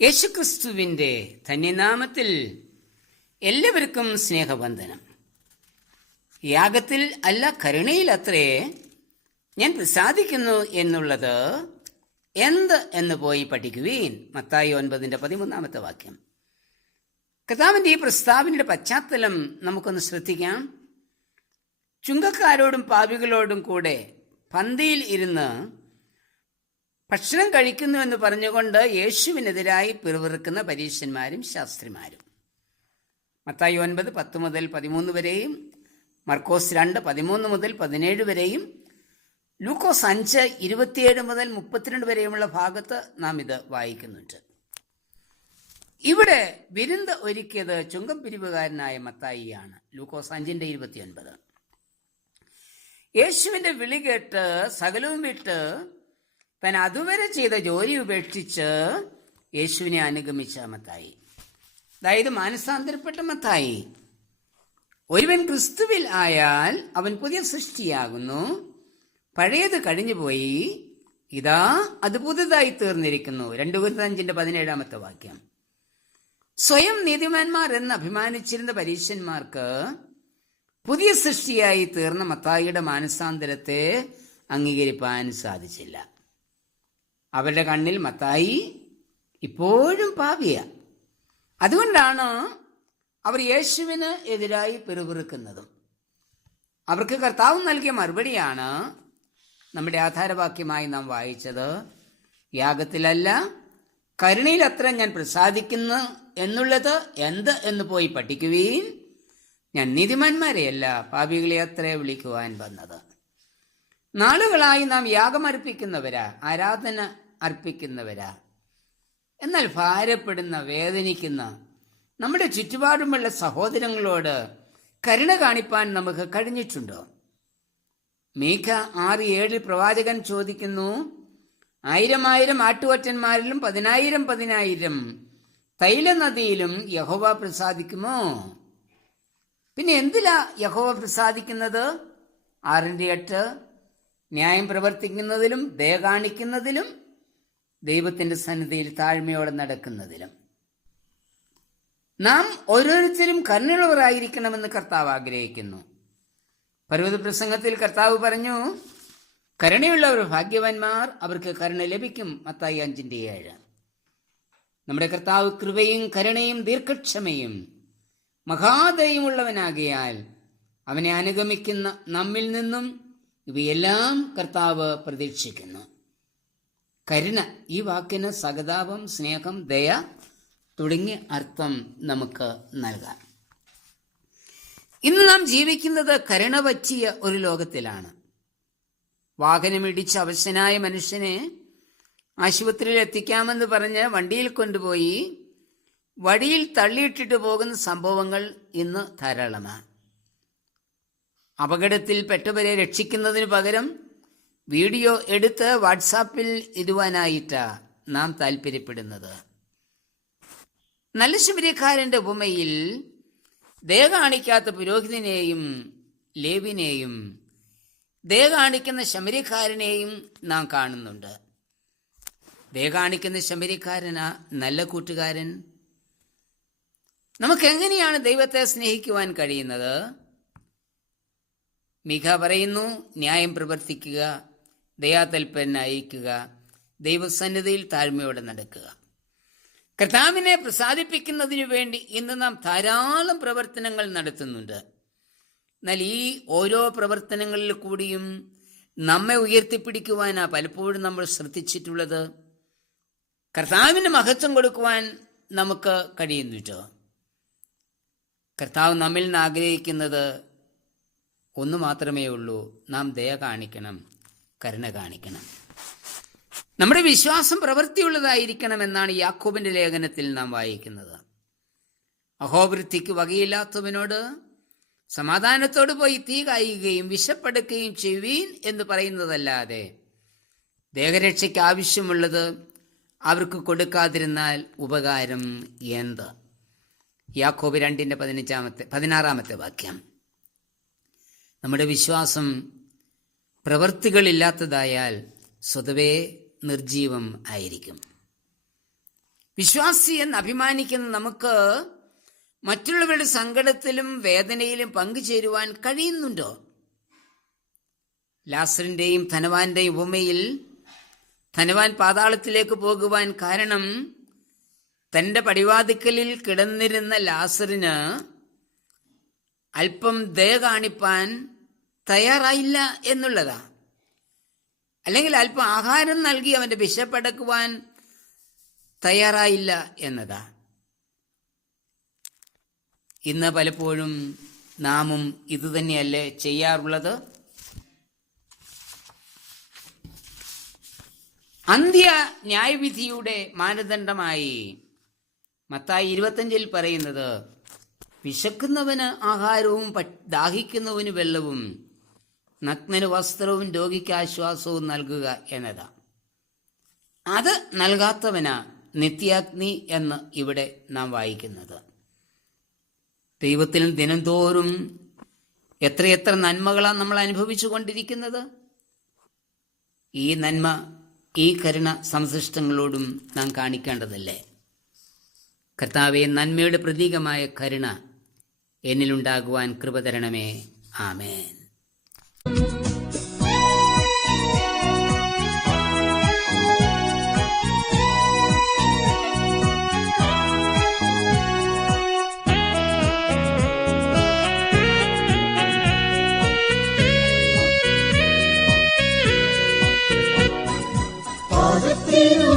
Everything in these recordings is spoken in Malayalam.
യേശുക്രിസ്തുവിൻ്റെ ധന്യനാമത്തിൽ എല്ലാവർക്കും സ്നേഹവന്ദനം. യാഗത്തിൽ അല്ല, കരുണയിലത്രേ ഞാൻ പ്രസാദിക്കുന്നു എന്നുള്ളത് എന്ത് എന്ന് പോയി പഠിക്കുവീൻ. മത്തായി 9:13 കർത്താവിൻ്റെ ഈ പ്രസ്താവനയുടെ പശ്ചാത്തലം നമുക്കൊന്ന് ശ്രദ്ധിക്കാം. ചുങ്കക്കാരോടും പാപികളോടും കൂടെ പന്തിയിൽ ഇരുന്ന് ഭക്ഷണം കഴിക്കുന്നുവെന്ന് പറഞ്ഞുകൊണ്ട് യേശുവിനെതിരായി പിറുപിറുക്കുന്ന പരീശന്മാരും ശാസ്ത്രിമാരും. മത്തായി 9:10-13 വരെയും, മർക്കോസ് 2:13-17 വരെയും, ലൂക്കോസ് 5:27-32 വരെയുമുള്ള ഭാഗത്ത് നാം ഇത് വായിക്കുന്നുണ്ട്. ഇവിടെ വിരുന്ന് ഒരുക്കിയത് ചുങ്കം പിരിവുകാരനായ മത്തായിയാണ്. ലൂക്കോസ് 5:29. യേശുവിന്റെ വിളി കേട്ട് സകലവും വിട്ട് താൻ അതുവരെ ചെയ്ത ജോലി ഉപേക്ഷിച്ച് യേശുവിനെ അനുഗമിച്ച മത്തായി, അതായത് മാനസാന്തരപ്പെട്ട മത്തായി. ഒരുവൻ ക്രിസ്തുവിൽ ആയാൽ അവൻ പുതിയ സൃഷ്ടിയാകുന്നു, പഴയത് കഴിഞ്ഞുപോയി, ഇതാ അത് പുതുതായി തീർന്നിരിക്കുന്നു. 2 Corinthians 5:17. സ്വയം നീതിമാന്മാർ എന്ന് അഭിമാനിച്ചിരുന്ന പരീശന്മാർക്ക് പുതിയ സൃഷ്ടിയായി തീർന്ന മത്തായിയുടെ മാനസാന്തരത്തെ അംഗീകരിപ്പാൻ സാധിച്ചില്ല. അവരുടെ കണ്ണിൽ മത്തായി ഇപ്പോഴും പാപിയ. അതുകൊണ്ടാണ് അവർ യേശുവിന് എതിരായി പിറുപിറുക്കുന്നതും. അവർക്ക് കർത്താവ് നൽകിയ മറുപടിയാണ് നമ്മുടെ ആധാരവാക്യമായി നാം വായിച്ചത്. യാഗത്തിലല്ല, കരുണയിലത്ര ഞാൻ പ്രസാദിക്കുന്നു എന്നുള്ളത് എന്ത് എന്ന് പോയി പഠിക്കുവീൻ. ഞാൻ നീതിമാന്മാരെയല്ല, പാപികളെ അത്രേ വിളിക്കുവാൻ വന്നത്. നാളുകളായി നാം യാഗമർപ്പിക്കുന്നവരാ, ആരാധന അർപ്പിക്കുന്നവരാ. എന്നാൽ ഭാരപ്പെടുന്ന, വേദനിക്കുന്ന നമ്മുടെ ചുറ്റുപാടുമുള്ള സഹോദരങ്ങളോട് കരുണ കാണിപ്പാൻ നമുക്ക് കഴിഞ്ഞിട്ടുണ്ടോ? മീഖ 6:7 പ്രവാചകൻ ചോദിക്കുന്നു, 1000 ആട്ടുകൊറ്റന്മാരിലും 10,000 തൈലനദിയിലും യഹോവ പ്രസാദിക്കുമോ? പിന്നെ എന്തിലാ യഹോവ പ്രസാദിക്കുന്നത്? 6:8 ന്യായം പ്രവർത്തിക്കുന്നതിലും ദയ കാണിക്കുന്നതിലും ദൈവത്തിന്റെ സന്നിധിയിൽ താഴ്മയോടെ നടക്കുന്നതിലും. നാം ഓരോരുത്തരും കരുണയുള്ളവരായിരിക്കണമെന്ന് കർത്താവ് ആഗ്രഹിക്കുന്നു. പർവ്വത പ്രസംഗത്തിൽ കർത്താവ് പറഞ്ഞു, കരുണയുള്ളവർ ഭാഗ്യവാന്മാർ, അവർക്ക് കരുണ ലഭിക്കും. മത്തായി 5:7. നമ്മുടെ കർത്താവ് കൃപയും കരുണയും ദീർഘക്ഷമയും മഹാദയമുള്ളവനാകിയാൽ അവനെ അനുഗമിക്കുന്ന നമ്മിൽ നിന്നും ഇവയെല്ലാം കർത്താവ് പ്രതീക്ഷിക്കുന്നു. കരുണ, ഈ വാക്കിന് സഹതാപം, സ്നേഹം, ദയ തുടങ്ങിയ അർത്ഥം നമുക്ക് നൽകാം. ഇന്ന് നാം ജീവിക്കുന്നത് കരുണ പറ്റിയ ഒരു ലോകത്തിലാണ്. വാഹനമിടിച്ച് അവശനായ മനുഷ്യനെ ആശുപത്രിയിൽ എത്തിക്കാമെന്ന് പറഞ്ഞ് വണ്ടിയിൽ കൊണ്ടുപോയി വഴിയിൽ തള്ളിയിട്ടിട്ട് പോകുന്ന സംഭവങ്ങൾ ഇന്ന് ധാരാളമാണ്. അപകടത്തിൽ പെട്ടവരെ രക്ഷിക്കുന്നതിന് പകരം വീഡിയോ എടുത്ത് വാട്സാപ്പിൽ ഇടുവാനായിട്ടാണ് നാം താല്പര്യപ്പെടുന്നത്. നല്ല ശമരിയക്കാരന്റെ ഉപമയിൽ ദയ കാണിക്കാത്ത പുരോഹിതനെയും ലേവിനെയും ദയ കാണിക്കുന്ന ശമരിയക്കാരനെയും നാം കാണുന്നുണ്ട്. ദയ കാണിക്കുന്ന ശമരിയക്കാരനാ നല്ല കൂട്ടുകാരൻ. നമുക്കെങ്ങനെയാണ് ദൈവത്തെ സ്നേഹിക്കുവാൻ കഴിയുന്നത്? മീഖ പറയുന്നു, ന്യായം പ്രവർത്തിക്കുക, ദയാതൽപരനായിരിക്കുക, ദൈവസന്നിധിയിൽ താഴ്മയോടെ നടക്കുക. കർത്താവിനെ പ്രസാദിപ്പിക്കുന്നതിനു വേണ്ടി ഇന്ന് നാം ധാരാളം പ്രവർത്തനങ്ങൾ നടത്തുന്നുണ്ട്. എന്നാൽ ഈ ഓരോ പ്രവർത്തനങ്ങളിൽ കൂടിയും നമ്മെ ഉയർത്തിപ്പിടിക്കുവാനാ പലപ്പോഴും നമ്മൾ ശ്രദ്ധിച്ചിട്ടുള്ളത്. കർത്താവിന് മഹത്വം കൊടുക്കുവാൻ നമുക്ക് കഴിയുന്നുണ്ടോ? കർത്താവ് നമ്മിൽ നിന്ന് ആഗ്രഹിക്കുന്നത് ഒന്ന് മാത്രമേ ഉള്ളൂ, നാം ദയ കാണിക്കണം, കരുണ കാണിക്കണം. നമ്മുടെ വിശ്വാസം പ്രവൃത്തിയുള്ളതായിരിക്കണം എന്നാണ് യാക്കോബിന്റെ ലേഖനത്തിൽ നാം വായിക്കുന്നത്. അഹോവൃത്തിക്ക് വകയില്ലാത്തവനോട് സമാധാനത്തോട് പോയി തീ കായുകയും വിശപ്പെടുകയും ചെയ്യുവീൻ എന്ന് പറയുന്നതല്ലാതെ ദേഹരക്ഷയ്ക്ക് ആവശ്യമുള്ളത് അവർക്ക് കൊടുക്കാതിരുന്നാൽ ഉപകാരം എന്ത്? യാക്കോബ് 2:16 നമ്മുടെ വിശ്വാസം പ്രവൃത്തികളില്ലാത്തതായാൽ സ്വതവേ നിർജീവം ആയിരിക്കും. വിശ്വാസി എന്ന് അഭിമാനിക്കുന്ന നമുക്ക് മറ്റുള്ളവരുടെ സങ്കടത്തിലും വേദനയിലും പങ്കുചേരുവാൻ കഴിയുന്നുണ്ടോ? ലാസറിന്റെയും ധനവാന്റെയും ഉപമയിൽ ധനവാൻ പാതാളത്തിലേക്ക് പോകുവാൻ കാരണം തന്റെ പടിവാതിക്കലിൽ കിടന്നിരുന്ന ലാസറിന് അല്പം ദയ കാണിപ്പാൻ തയ്യാറായില്ല എന്നുള്ളതാ. അല്ലെങ്കിൽ അല്പം ആഹാരം നൽകി അവന്റെ വിശപ്പടക്കുവാൻ തയ്യാറായില്ല എന്നതാ. ഇന്ന് പലപ്പോഴും നാമും ഇതുതന്നെയല്ലേ ചെയ്യാറുള്ളത്? അന്ത്യ ന്യായവിധിയുടെ മാനദണ്ഡമായി മത്തായി 25 പറയുന്നത്, വിശക്കുന്നവന് ആഹാരവും ദാഹിക്കുന്നവന് വെള്ളവും, നഗ്നന് വസ്ത്രവും രോഗിക്ക് ആശ്വാസവും നൽകുക എന്നതാ. അത് നൽകാത്തവനാ നിത്യാഗ്നി എന്ന് ഇവിടെ നാം വായിക്കുന്നത്. ദൈവത്തിൽ ദിനംതോറും എത്രയെത്ര നന്മകളാണ് നമ്മൾ അനുഭവിച്ചു കൊണ്ടിരിക്കുന്നത്. ഈ നന്മ, ഈ കരുണ സംശിഷ്ടങ്ങളോടും നാം കാണിക്കേണ്ടതല്ലേ? കർത്താവേ, നന്മയുടെ പ്രതീകമായ കരുണ എന്നിലുണ്ടാകുവാൻ കൃപ തരണമേ. ആമേൻ.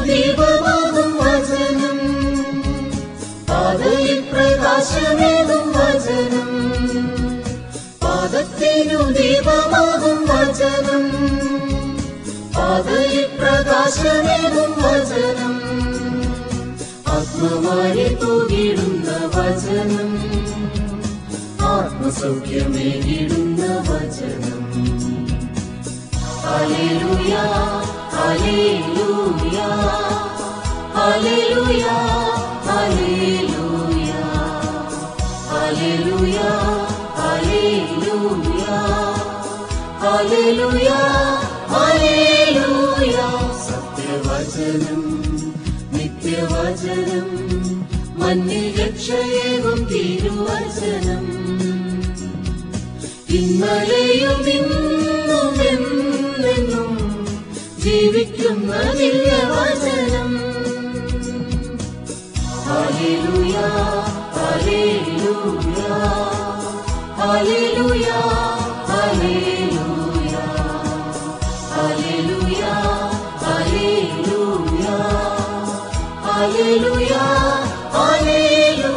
ദീപമാകും വചനം, പാതയിൽ പ്രകാശമേകും വചനം. പാദത്തിനു ദീപമാകും വചനം, പാതയിൽ പ്രകാശമേകും വചനം. ആത്മമായി തൂകിടുന്ന വചനം, ആത്മസൗഖ്യമേകിടുന്ന വചനം. Hallelujah, hallelujah, hallelujah, hallelujah, hallelujah, hallelujah, hallelujah, hallelujah. സത്യവചനം, നിത്യവചനം, മന്നിൽ രക്ഷയേകും തിരുവചനം. ഇന്നലെയും ഇന്നും എന്നെന്നും ജീവിക്കുന്ന ദിവ്യവചനം. Hallelujah, hallelujah, hallelujah, hallelujah, hallelujah, hallelujah, hallelujah, hallelujah.